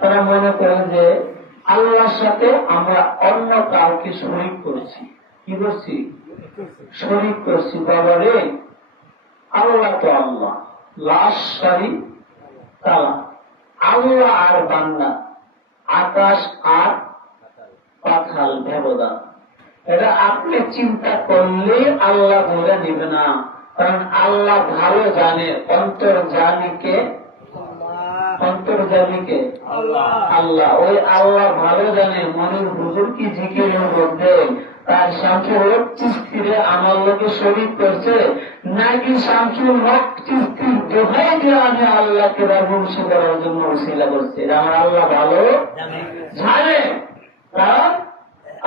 তারা মনে করেন যে আল্লাহর সাথে আমরা অন্য কাউকে শরীক করছি। কি করছি? শরীক করছি। বাবা রে, আল্লাহ তো আল্লাহ, লাশ সারি তালা, আল্লাহ আর বান্দা, আকাশ আর পাতাল ব্যবধান। এটা আপনি চিন্তা করলে আল্লাহ ধরে নেবে না, কারণ আল্লাহ ভালো জানে অন্তর্জামীকে। অন্তর্জামীকে আল্লাহ, ওই আল্লাহ ভালো জানে মনের হুজুর কি জিকিরের মধ্যে তার শামসুল হক চিস্তিরে আমার লোকে শরীক করছে, নাকি শামসুল হক চিস্তির দোহাই দিয়ে আমি আল্লাহকে রাজবংশী করার জন্য উসিলা করছি। এটা আমার আল্লাহ ভালো জানে। কারণ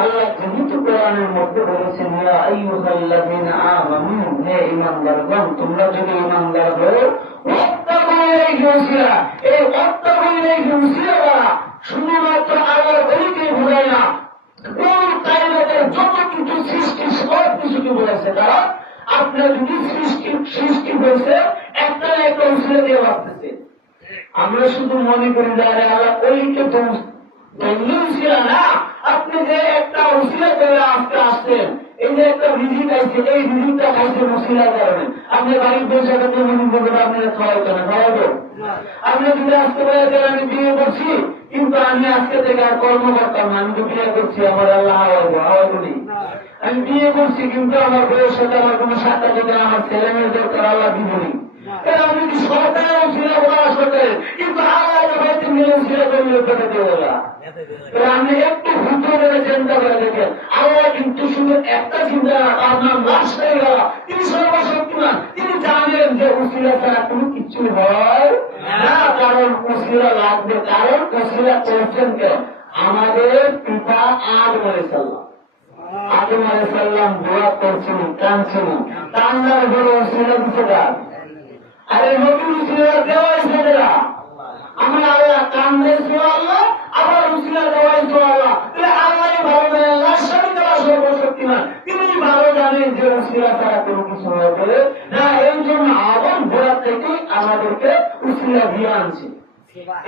আল্লাহ যেহেতু কোরআনের মধ্যে বলেছেন, ইয়া আইয়ুহাল্লাযীনা আমানু, হে ঈমানদারগণ, তোমরা যদি ঈমানদার হও, ওয়াত্তাকু ইলাইহি ওয়াসিলা, এই ওয়াত্তাকু ইলাইহি ওয়াসিলা শুধুমাত্র আল্লাহর ওলিকে বোঝায় না, কোন কায়নাতের যত কিছু সৃষ্টি সব কিছুকে বলেছে। কারণ আপনার যদি সৃষ্টি হয়েছে একটা না একটা ওসিলা দিয়ে বাঁচতেছে। আমরা শুধু মনে করি যে আল্লাহ ওলিকে তো উসিলা না, আপনি যে একটা উসিলা করে আজকে আসছেন, এই যে একটা রিজিক আছে, এই রিজিকটা খাইছেন উসিলার কারণে। আপনি বাড়ির পয়সা করতে মনে করবেন আপনারা খাওয়াইতো না, খাওয়াইতো। আপনি যদি আজকে বলেছেন আমি বিয়ে করছি, কিন্তু আমি আজকে থেকে আর কর্ম করতাম না, আমি তো বিয়ে করছি, আমার আল্লাহ হাওয়াইবো নি। আমি বিয়ে করছি কিন্তু আমার বয়সের সাথে আমার কোন সাথে থেকে আমার ছেলে মেয়ের দরকার আল্লাহ দিবনি। আমি কি সরকারের উসিলা বলা আসতে, কিন্তু আল্লাহ বাইতে মিলে উসিলা করলে পেতে বলা। আপনি একটু ভূত করে চিন্তা করে দেখেন, আল্লাহ কিন্তু শুধু একটা চিন্তা, আপনার লাশ হয়ে গেল, তিনি সর্বশক্তিমান, তিনি জানেন যে উসিলা ছাড়া কোনো কিছু হয় না, কারণ উসিলা লাগবে। কারণ উসিলা করছেন কেন? আমাদের পিতা আদম আলাইহিসসালাম। আদম আলাইহিসসালাম দোয়া করছেন, কাঁদছেন, কান্নার বড় উসিলা দিতে যান। আরে নবীর উসিলা দেওয়াইছে না, আমরা আল্লাহ কান্দেছি আল্লাহ, আবার উসিলা দেওয়াইছো আল্লাহ। আল্লাহ ভালো জানেন, আল্লাহ সর্বশক্তিমান, তিনি ভালো জানেন যে উসিলা ছাড়া কোনো কিছু হবে না। এই জন্য আদম গোড়া থেকে আমাদেরকে উসিলা দিয়ে আনছে।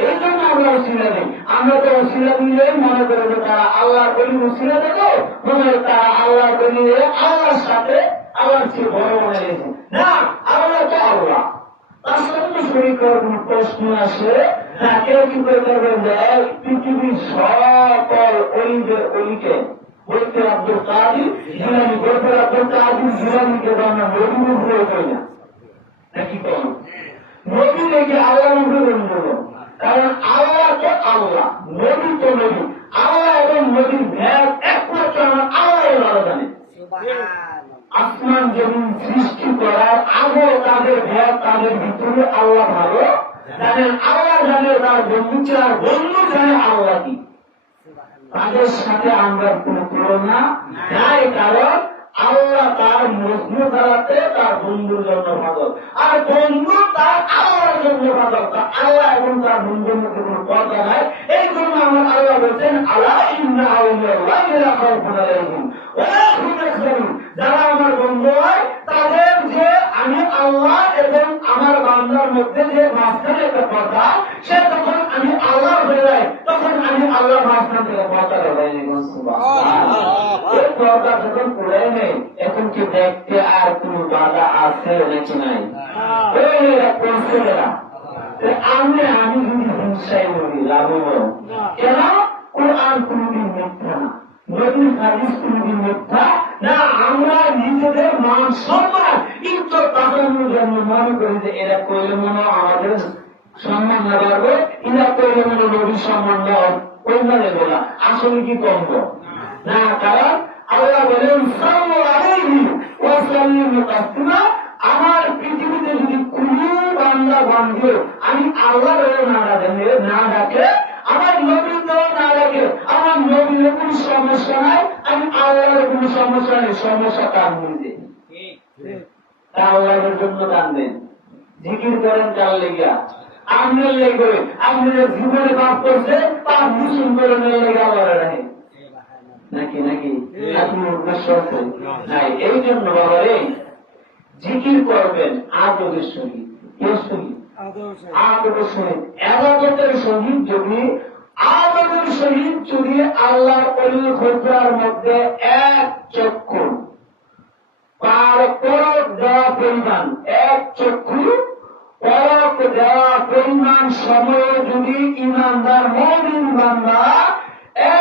এই জন্য আমরা উসিলা দিই। আমরা তো উসিলা দিলে মনে করে যে তারা আল্লাহ করি উসিলা দেব, মনে হয় তারা আল্লাহ করি আল্লাহর সাথে আল্লাহর চেয়ে বড় মনে গেছে না। আল্লাহ তো আল্লাহ, তার সঙ্গে শরীক করার কোন প্রশ্ন আসে না। কেউ কি করে করবেন যে পৃথিবীর সকল অলিদের অলিকে বলতে আব্দুল কাদির জিলানী, বলতে আব্দুল কাদির জিলানীকে আমরা নবীর উপরে করি না নাকি? কোন নবী দেখে আল্লাহ উপরে বলবো, কারণ আল্লাহ তো আল্লাহ, নবী তো নবী। আল্লাহ এবং নবীর ভেদ একমাত্র আমার আল্লাহ ভালো জানে। আসমান জমিন সৃষ্টি করার আগে তাদের ভেদ, তাদের ভিতরে আল্লাহ ভালো জানেন। আল্লাহ জানে তার বন্ধু চার, বন্ধু জানে আল্লাহ কি। তাদের সাথে আমরা কোন তুলনা নাই, কারণ আল্লাহ তার মজনু দ্বারাতে তার বন্ধুর জন্য পাগল, আর বন্ধু তার আল্লাহর জন্য পাগল। আল্লাহ এবং তার বন্ধুর মধ্যে কোন কথা নাই। এই জন্য আমার আল্লাহ বলছেন, আল্লাহ ইন্না আউলিয়াল্লাহি লা খাউফুন আলাইহিম ওয়া লা হুম ইয়াহজানুন। যারা আমার বন্ধু হয় তাদের যে আমি আল্লাহ এবং আমার বান্দার মধ্যে যে মাঝখানে একটা কথা, সে যখন আমি আল্লাহ হয়ে যায়, তখন আমি আল্লাহ মাঝখান থেকে কথা বলাই নেই। এই কথা যখন পড়ে নেই, এখন কি দেখতে আর কোন বাধা আছে নাকি নাই? আমি আমি যদি হিংসায় বলি লাভ কেন? কোরআন কোনদিন মিথ্যা না, নবীর হাদিস কোনদিন মিথ্যা না। আমরা নিজেদের মান সম্মান ইজ্জত বাঁচানোর জন্য মনে করি যে এরা করলে মনে আমাদের সম্মান না বাড়বে, এরা করলে মনে নবীর সম্মান দেওয়া ওই মানে বলা আসলে কি কমব না। কারণ আল্লাহ বলেন আমার পৃথিবীতে যদি কোন বান্দা বান্ধে আমি আল্লাহ না ডাকে, আমার নবীর না ডাকে, আমার নবীর কোন সমস্যা নাই, আমি আল্লাহর কোন সমস্যা নেই। সমস্যা কার মধ্যে? আল্লাহর জন্য কান্দেন, জিকির করেন কার লেগা? আপনার লেগে। আপনি যে জীবনে পাপ করছে পাপ দূষণ করে লেগে আল্লাহ রাখে নাকি নাকি আপনি উদ্দেশ্য আছে নাই। এই জন্য বাবা রে জিকির করবেন আদবের সহিত, এর সহিত আদরের সহিত এবাদতের সহিত যদি আদরের সহিত যদি আল্লাহর অলি খোঁজার মধ্যে এক চক্ষু পার পরক দেওয়া পরিমাণ এক চক্ষু পরক দেওয়া পরিমাণ সময়ে যদি ইমানদার মুমিন বান্দা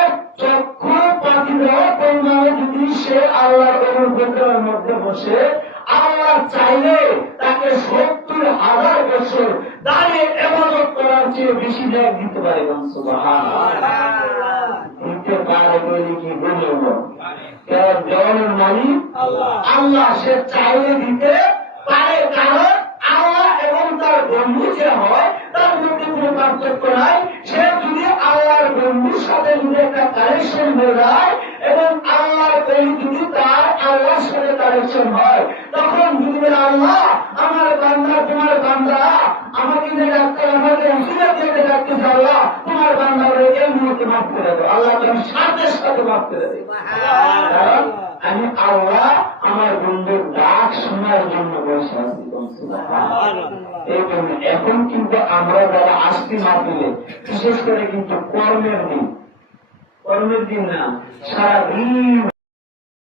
এক চক্ষু পাখি দেওয়া পরিমাণে যদি সে আল্লাহর অলি খোঁজার মধ্যে বসে আল্লাহ চাইলে তাকে ৭০,০০০ বছর দাঁড়িয়ে ইবাদত করার চেয়ে বেশি ন্যায় দিতে পারে। দিতে পারে বলে কি বলবো? দেওয়ানের মালিক আল্লাহ, সে চাইলে দিতে পারে, কারণ আল্লাহ এবং তার বন্ধু যে হয় তার মধ্যে কোনো পার্থক্য নাই। সে যদি আল্লাহর বন্ধুর সাথে যদি একটা কানেকশন হয়ে যায় এবং আল্লাহর যদি তার আল্লাহর সাথে কানেকশন হয়, তখন যদি আল্লাহ আমার বান্দা তোমার বান্দা আমাকে ডাকতে আমাকে অসুবিধা দিয়ে ডাকতেছে, আল্লাহ তোমার বান্দা এই মুহূর্তে মাফ করে দেবো, আল্লাহ তুমি সাথে সাথে মাফ করে দেবে। কারণ আমি আল্লাহ আমার বন্ধুর ডাক শোনার জন্য বসে আছি। এই জন্য এখন কিন্তু আমরা যারা আসছি মাহফিলে, বিশেষ করে কিন্তু কর্মের দিন না, সারাদিন